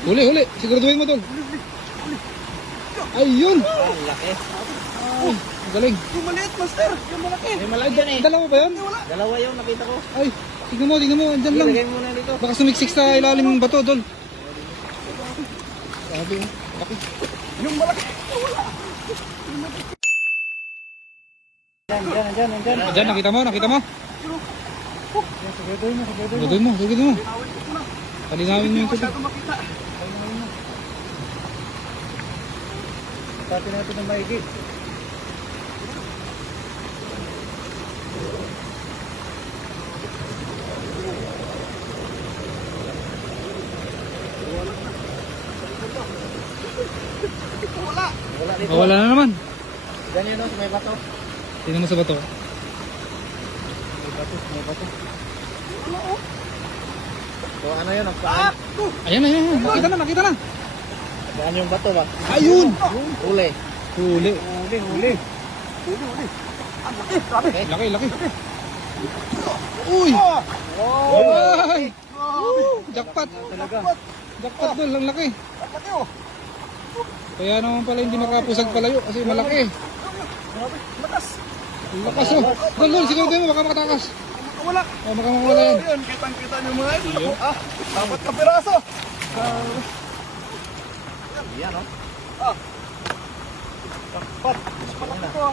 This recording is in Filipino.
Huli, huli. Siguraduhin mo, tol. Ayun. Ang laki. Ay, galing. Yung maliit, master. Yung malaki. May malaki dyan eh. Dalawa ba yun? Dalawa yung nakita ko. Ay, tignan mo, andyan lang. Ilagay mo na dito. Baka sumiksik sa ilalim ng bato, tol. Sabi mo, laki. Yung malaki. Dyan. Diyan, nakita mo. Siguraduhin mo. Palinawin mo yung tubig. Masyado makita. Pati natin ng maigi. Wala. Wala dito. Wala na naman. Dyan yun, sa may bato. Tingnan mo sa bato. May bato. So ano yun? Ah! Ayan. Nakita na. Saan yung bato ba? Ayun. Huli. Huli. Huli. Ang laki. Grabe. Laki. Uy. Ay. Jackpot. Jackpot, tol. Ang laki. Ang laki oh. Kaya naman pala hindi makapusag palayo kasi malaki. Grabe. Lakas. Ang lakas, oh. Tol, siguraduhin mo, baka makatakas. Wala. Baka makawala yan. Ayun, kitang-kita niyo mga ito. Iyo. Ah, dapat ka piraso. Yan o. Ah. Dapat. Malaki to.